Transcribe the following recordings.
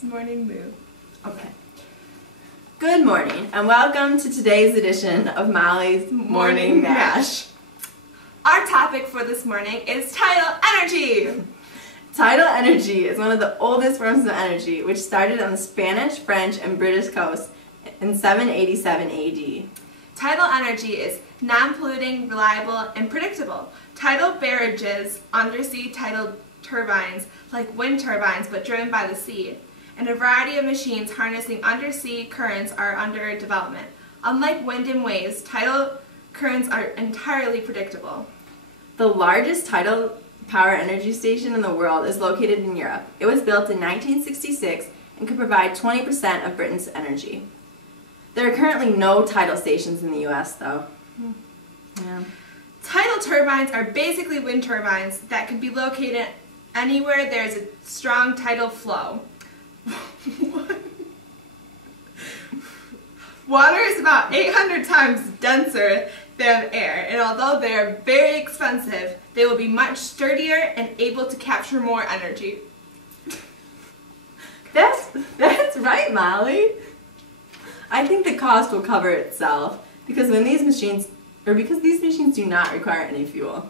It's morning moo. Okay. Good morning and welcome to today's edition of Molly's Morning Mash. Our topic for this morning is tidal energy. Tidal energy is one of the oldest forms of energy, which started on the Spanish, French, and British coasts in 787 AD. Tidal energy is non-polluting, reliable, and predictable. Tidal barrages, undersea tidal turbines, like wind turbines but driven by the sea, and a variety of machines harnessing undersea currents are under development. Unlike wind and waves, tidal currents are entirely predictable. The largest tidal power energy station in the world is located in Europe. It was built in 1966 and could provide 20% of Britain's energy. There are currently no tidal stations in the U.S. though. Yeah. Tidal turbines are basically wind turbines that can be located anywhere there is a strong tidal flow. Water is about 800 times denser than air, and although they are very expensive, they will be much sturdier and able to capture more energy. That's right, Molly. I think the cost will cover itself because these machines do not require any fuel.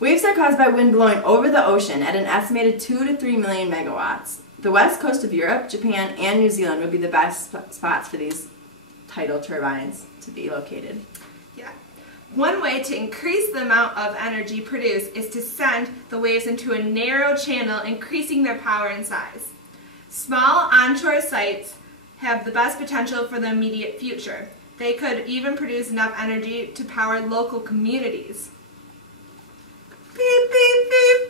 Waves are caused by wind blowing over the ocean at an estimated 2 to 3 million megawatts. The west coast of Europe, Japan, and New Zealand would be the best spots for these tidal turbines to be located. Yeah. One way to increase the amount of energy produced is to send the waves into a narrow channel, increasing their power and size. Small onshore sites have the best potential for the immediate future. They could even produce enough energy to power local communities. Beep, beep, beep.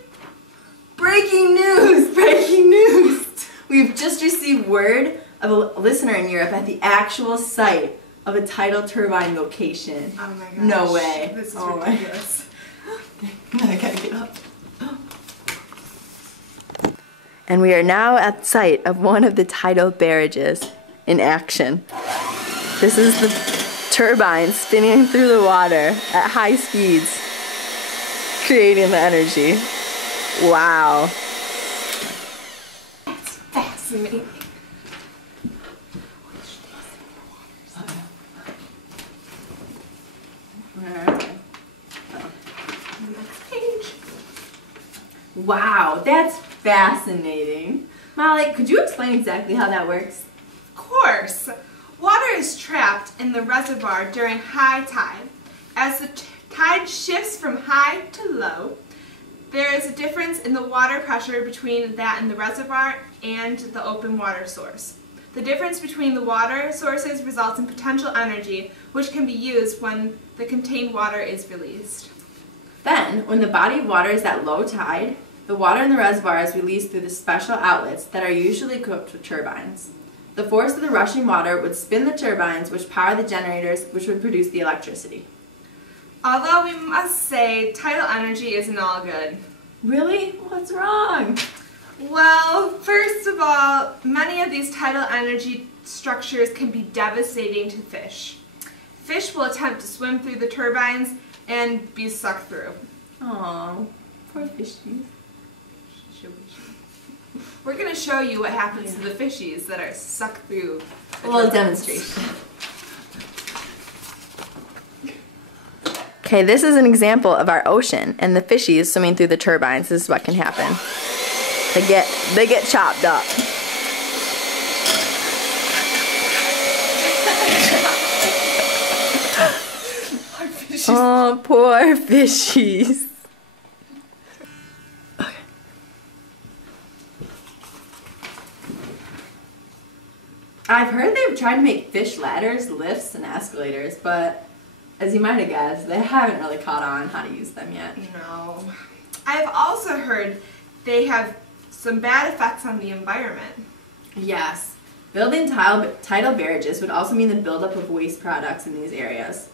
Breaking news! Breaking news! We've just received word of a listener in Europe at the actual site of a tidal turbine location. Oh my gosh. No way. This is ridiculous. I gotta get up. And we are now at the site of one of the tidal barrages in action. This is the turbine spinning through the water at high speeds, creating the energy. Wow. That's fascinating. Wow, that's fascinating. Molly, could you explain exactly how that works? Of course. Water is trapped in the reservoir during high tide. As the tide shifts from high to low, there is a difference in the water pressure between that in the reservoir and the open water source. The difference between the water sources results in potential energy, which can be used when the contained water is released. Then, when the body of water is at low tide, the water in the reservoir is released through the special outlets that are usually equipped with turbines. The force of the rushing water would spin the turbines, which power the generators, which would produce the electricity. Although we must say tidal energy isn't all good. Really? What's wrong? Well, first of all, many of these tidal energy structures can be devastating to fish. Fish will attempt to swim through the turbines and be sucked through. Aww, poor fishies. We're going to show you what happens to the fishies that are sucked through the A little turbines. demonstration. Okay, this is an example of our ocean and the fishies swimming through the turbines. This is what can happen. They get chopped up. Oh, poor fishies. Okay. I've heard they've tried to make fish ladders, lifts, and escalators, but as you might have guessed, they haven't really caught on how to use them yet. No. I've also heard they have some bad effects on the environment. Yes. Building tidal barrages would also mean the buildup of waste products in these areas.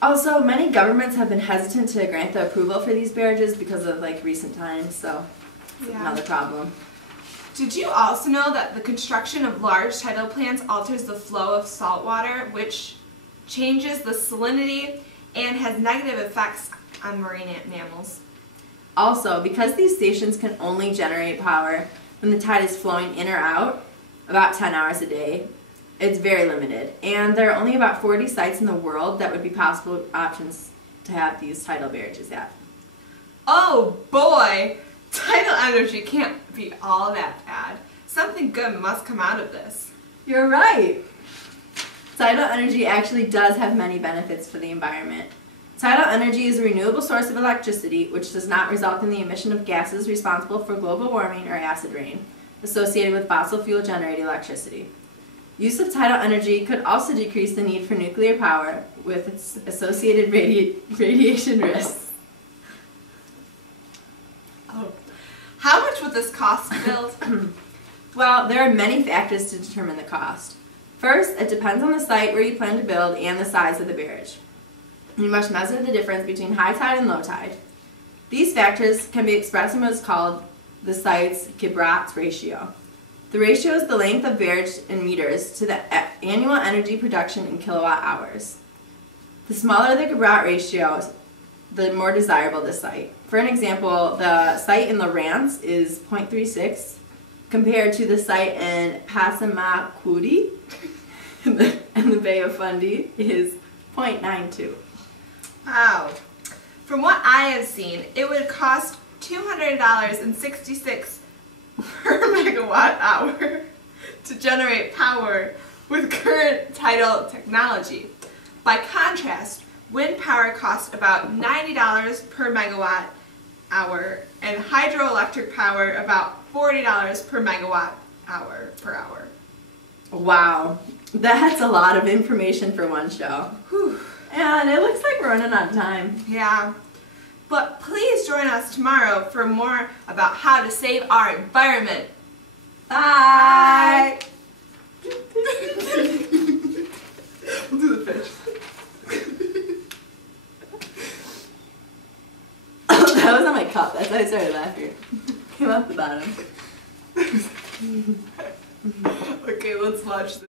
Also, many governments have been hesitant to grant the approval for these barrages because of recent times, so it's another problem. Did you also know that the construction of large tidal plants alters the flow of salt water, which changes the salinity and has negative effects on marine mammals? Also, because these stations can only generate power when the tide is flowing in or out, about 10 hours a day, it's very limited. And there are only about 40 sites in the world that would be possible options to have these tidal barrages at. Oh boy! Tidal energy can't be all that bad. Something good must come out of this. You're right! Tidal energy actually does have many benefits for the environment. Tidal energy is a renewable source of electricity which does not result in the emission of gases responsible for global warming or acid rain, associated with fossil fuel generated electricity. Use of tidal energy could also decrease the need for nuclear power with its associated radiation risks. Oh. How much would this cost to build? Well, there are many factors to determine the cost. First, it depends on the site where you plan to build and the size of the barrage. You must measure the difference between high tide and low tide. These factors can be expressed in what is called the site's Gebrat ratio. The ratio is the length of barrage in meters to the annual energy production in kilowatt hours. The smaller the Gebrat ratio, the more desirable the site. For an example, the site in Lawrence is 0.36 compared to the site in Passamaquoddy in the Bay of Fundy is 0.92. Wow. From what I have seen, it would cost $200.66 per megawatt hour to generate power with current tidal technology. By contrast, wind power costs about $90 per megawatt hour and hydroelectric power about $40 per megawatt hour per hour. Wow, that's a lot of information for one show. Whew. And it looks like we're running out of time. Yeah. But please join us tomorrow for more about how to save our environment. Bye! We'll do the fish. That was on my cup. That's why I started laughing. Came off the bottom. Okay, let's watch this.